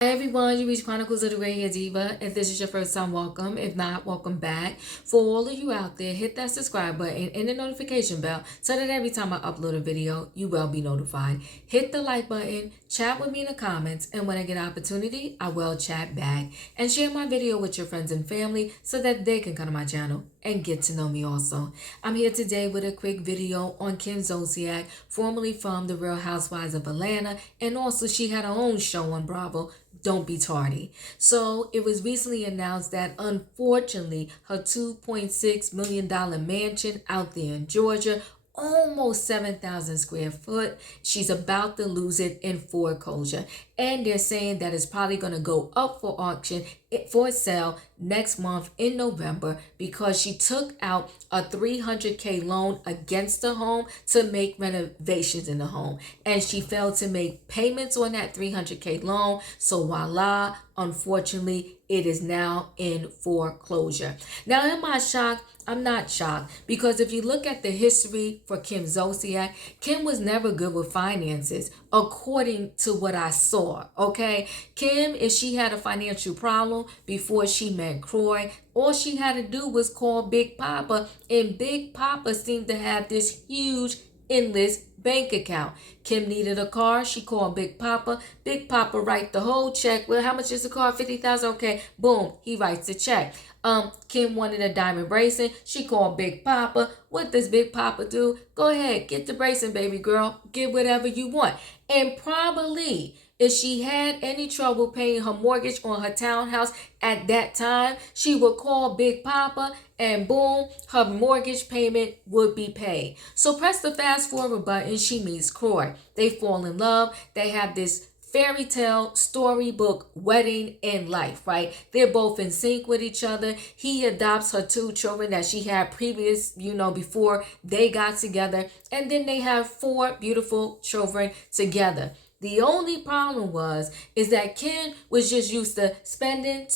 Hey everyone, you reach Chronicles of the Radio Diva. If this is your first time, welcome. If not, welcome back. For all of you out there, hit that subscribe button and the notification bell so that every time I upload a video, you will be notified. Hit the like button, chat with me in the comments, and when I get an opportunity, I will chat back. And share my video with your friends and family so that they can come to my channel and get to know me also. I'm here today with a quick video on Kim Zolciak, formerly from The Real Housewives of Atlanta, and also she had her own show on Bravo, Don't Be Tardy. So it was recently announced that unfortunately her $2.6 million mansion out there in Georgia, almost 7,000 square foot, she's about to lose it in foreclosure. And they're saying that it's probably going to go up for auction for sale next month in November because she took out a $300K loan against the home to make renovations in the home. And she failed to make payments on that $300K loan. So voila, unfortunately, it is now in foreclosure. Now, am I shocked? I'm not shocked because if you look at the history for Kim Zolciak, Kim was never good with finances, according to what I saw. Okay, Kim, if she had a financial problem before she met Croy, all she had to do was call Big Papa, and Big Papa seemed to have this huge endless bank account. Kim needed a car. She called Big Papa. Big Papa write the whole check. Well, how much is the car? 50,000. Okay, boom. He writes the check. Kim wanted a diamond bracelet. She called Big Papa. What does Big Papa do? Go ahead, get the bracelet, baby girl. Get whatever you want. And probably if she had any trouble paying her mortgage on her townhouse at that time, she would call Big Papa and boom, her mortgage payment would be paid. So press the fast forward button. She meets Croy. They fall in love. They have this fairy tale storybook wedding in life, right? They're both in sync with each other. He adopts her two children that she had previous, before they got together. And then they have four beautiful children together. The only problem is that Kim was just used to spending,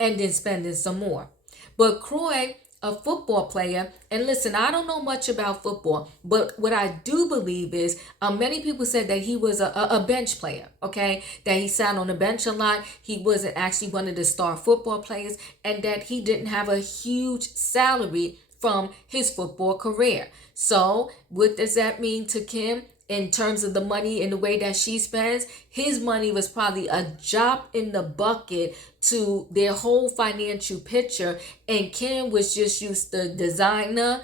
and then spending some more. But Croy, a football player, and listen, I don't know much about football, but what I do believe is many people said that he was a bench player, okay? That he sat on the bench a lot. He wasn't actually one of the star football players, and that he didn't have a huge salary from his football career. So what does that mean to Kim? In terms of the money and the way that she spends, his money was probably a drop in the bucket to their whole financial picture. And Kim was just used to designer,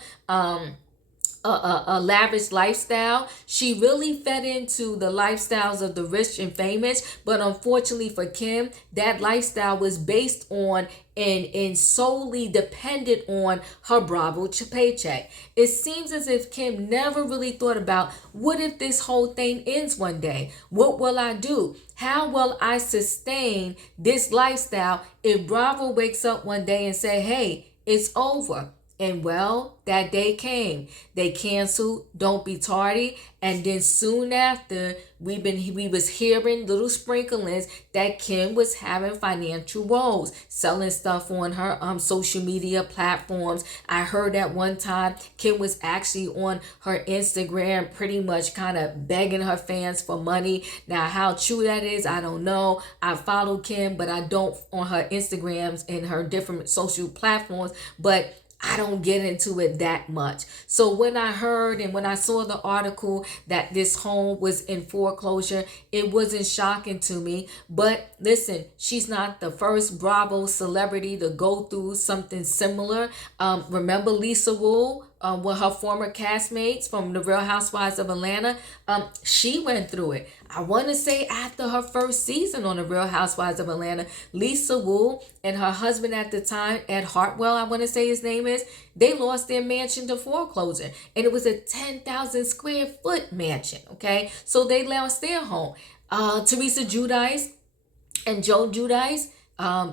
a lavish lifestyle. She really fed into the lifestyles of the rich and famous, but unfortunately for Kim, that lifestyle was based on and solely dependent on her Bravo paycheck. It seems as if Kim never really thought about, what if this whole thing ends one day? What will I do? How will I sustain this lifestyle if Bravo wakes up one day and say, hey, it's over? And well, that day came. They canceled Don't Be Tardy, and then soon after, we was hearing little sprinklings that Kim was having financial woes, selling stuff on her social media platforms. I heard at one time Kim was actually on her Instagram, pretty much kind of begging her fans for money. Now, how true that is, I don't know. I follow Kim, but I don't on her Instagrams and her different social platforms, but I don't get into it that much. So when I heard and when I saw the article that this home was in foreclosure, it wasn't shocking to me. But listen, she's not the first Bravo celebrity to go through something similar. Remember Lisa Wu? With her former castmates from The Real Housewives of Atlanta, she went through it. I want to say after her first season on The Real Housewives of Atlanta, Lisa Wu and her husband at the time, Ed Hartwell, I want to say his name is, they lost their mansion to foreclosure. And it was a 10,000 square foot mansion, okay? So they lost their home. Teresa Giudice and Joe Giudice,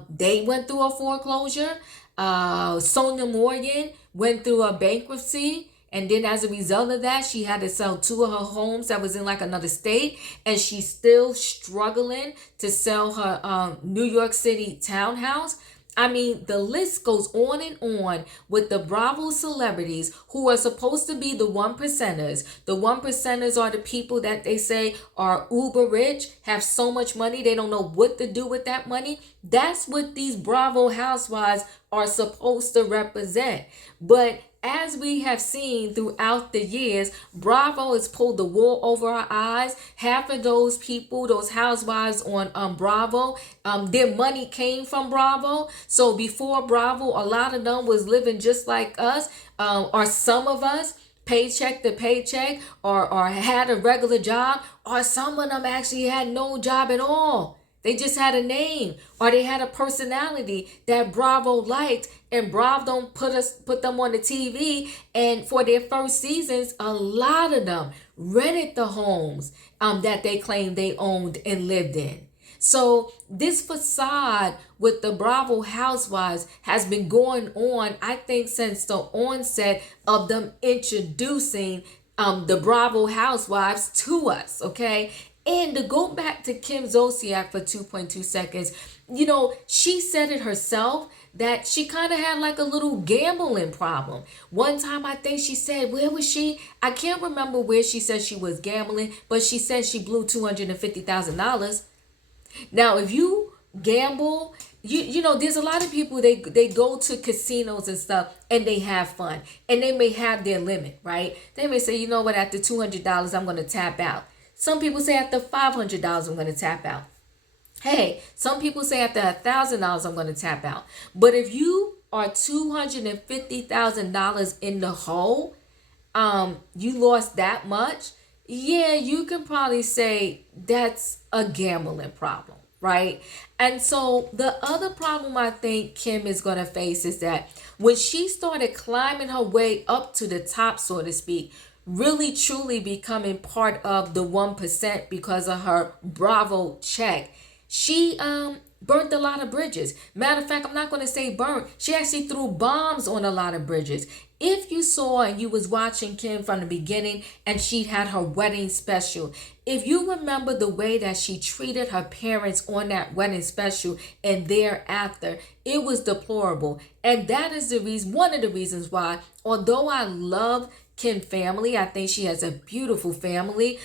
they went through a foreclosure. Sonia Morgan went through a bankruptcy, and then as a result of that, she had to sell two of her homes that was in like another state, and she's still struggling to sell her New York City townhouse. I mean, the list goes on and on with the Bravo celebrities who are supposed to be the one percenters. The one percenters are the people that they say are uber rich, have so much money, they don't know what to do with that money. That's what these Bravo housewives are supposed to represent. But as we have seen throughout the years, Bravo has pulled the wool over our eyes. Half of those people, those housewives on Bravo, their money came from Bravo. So before Bravo, a lot of them was living just like us, or some of us, paycheck to paycheck, or had a regular job, or some of them actually had no job at all. They just had a name, or they had a personality that Bravo liked, and Bravo put them on the TV. And for their first seasons, a lot of them rented the homes that they claimed they owned and lived in. So this facade with the Bravo housewives has been going on, I think, since the onset of them introducing the Bravo housewives to us, okay? And to go back to Kim Zolciak for 2.2 seconds, you know, she said it herself that she kind of had like a little gambling problem. One time, I think she said, where was she? I can't remember where she said she was gambling, but she said she blew $250,000. Now, if you gamble, you know, there's a lot of people, they go to casinos and stuff and they have fun, and they may have their limit, right? They may say, you know what, after $200, I'm going to tap out. Some people say after $500, I'm going to tap out. Hey, some people say after $1,000, I'm going to tap out. But if you are $250,000 in the hole, you lost that much. Yeah, you can probably say that's a gambling problem, right? And so the other problem I think Kim is going to face is that when she started climbing her way up to the top, so to speak, really truly becoming part of the 1% because of her Bravo check, she burnt a lot of bridges. Matter of fact, I'm not going to say burnt. She actually threw bombs on a lot of bridges. If you saw and you was watching Kim from the beginning and she had her wedding special, if you remember the way that she treated her parents on that wedding special and thereafter, it was deplorable. And that is the reason, one of the reasons why, although I love Kim family, I think she has a beautiful family,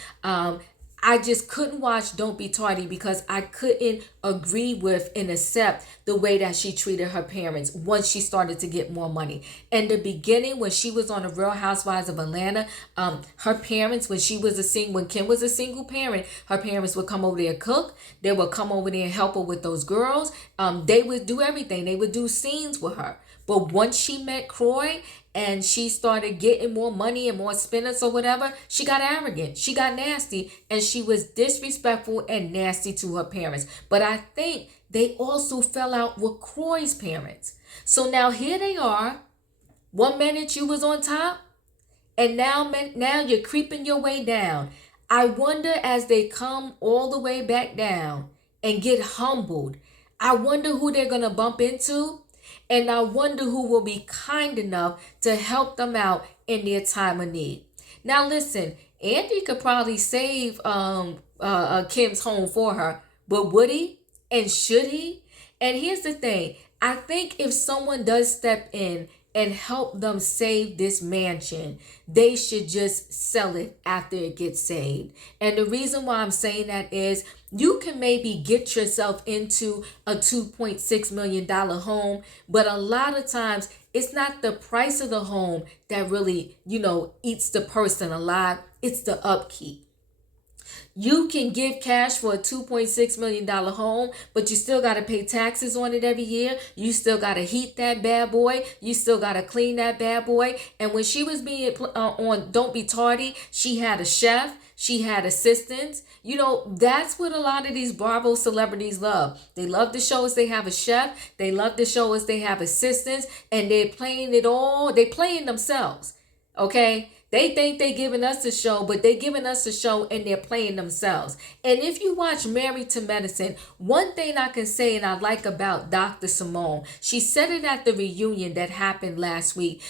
I just couldn't watch Don't Be Tardy because I couldn't agree with and accept the way that she treated her parents once she started to get more money. In the beginning, when she was on the Real Housewives of Atlanta, her parents, when Kim was a single parent, her parents would come over there and cook. They would come over there and help her with those girls. They would do everything. They would do scenes with her. But once she met Croy and she started getting more money and more spenders or whatever, she got arrogant, she got nasty, and she was disrespectful and nasty to her parents. But I think they also fell out with Croy's parents. So now here they are. 1 minute you was on top, and now you're creeping your way down. I wonder, as they come all the way back down and get humbled, I wonder who they're going to bump into. And I wonder who will be kind enough to help them out in their time of need. Now, listen, Andy could probably save Kim's home for her, but would he? And should he? And here's the thing. I think if someone does step in and help them save this mansion, they should just sell it after it gets saved. And the reason why I'm saying that is you can maybe get yourself into a $2.6 million home, but a lot of times it's not the price of the home that really, eats the person alive. It's the upkeep. You can give cash for a $2.6 million home, but you still got to pay taxes on it every year. You still got to heat that bad boy. You still got to clean that bad boy. And when she was being on Don't Be Tardy, she had a chef. She had assistants. That's what a lot of these Bravo celebrities love. They love to show us they have a chef. They love to show us they have assistants. And they're playing it all. They're playing themselves. Okay? They think they're giving us a show, but they're giving us a show and they're playing themselves. And if you watch Married to Medicine, one thing I can say and I like about Dr. Simone, she said it at the reunion that happened last week.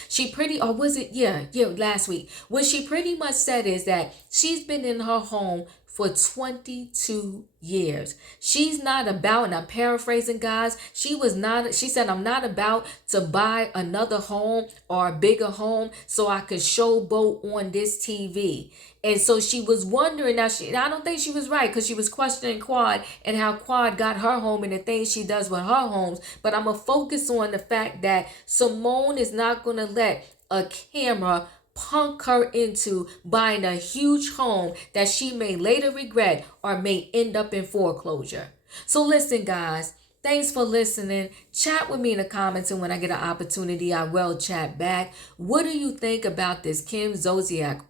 Last week. What she pretty much said is that she's been in her home for 22 years. She's not about, and I'm paraphrasing, guys, she said, I'm not about to buy another home or a bigger home so I could showboat on this TV. And so she was wondering, I don't think she was right, because she was questioning Quad and how Quad got her home and the things she does with her homes. But I'm going to focus on the fact that Simone is not going to let a camera punk her into buying a huge home that she may later regret or may end up in foreclosure. So listen, guys, thanks for listening. Chat with me in the comments, and when I get an opportunity, I will chat back. What do you think about this Kim Zolciak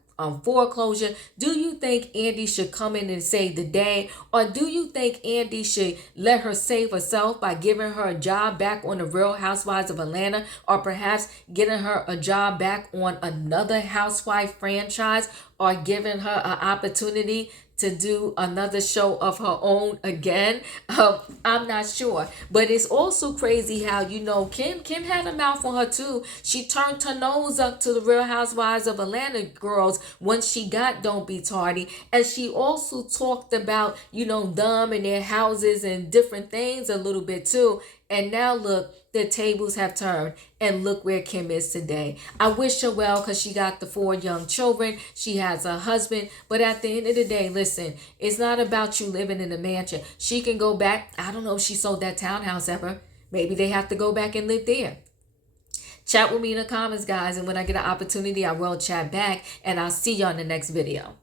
foreclosure? Do you think Andy should come in and save the day? Or do you think Andy should let her save herself by giving her a job back on the Real Housewives of Atlanta? Or perhaps getting her a job back on another housewife franchise? Or giving her an opportunity to do another show of her own again? I'm not sure. But it's also crazy how, Kim had a mouth on her too. She turned her nose up to the Real Housewives of Atlanta girls once she got Don't Be Tardy. And she also talked about, them and their houses and different things a little bit too. And now look, the tables have turned, and look where Kim is today. I wish her well, because she got the 4 young children. She has a husband. But at the end of the day, listen, it's not about you living in a mansion. She can go back. I don't know if she sold that townhouse ever. Maybe they have to go back and live there. Chat with me in the comments, guys. And when I get an opportunity, I will chat back. And I'll see you on the next video.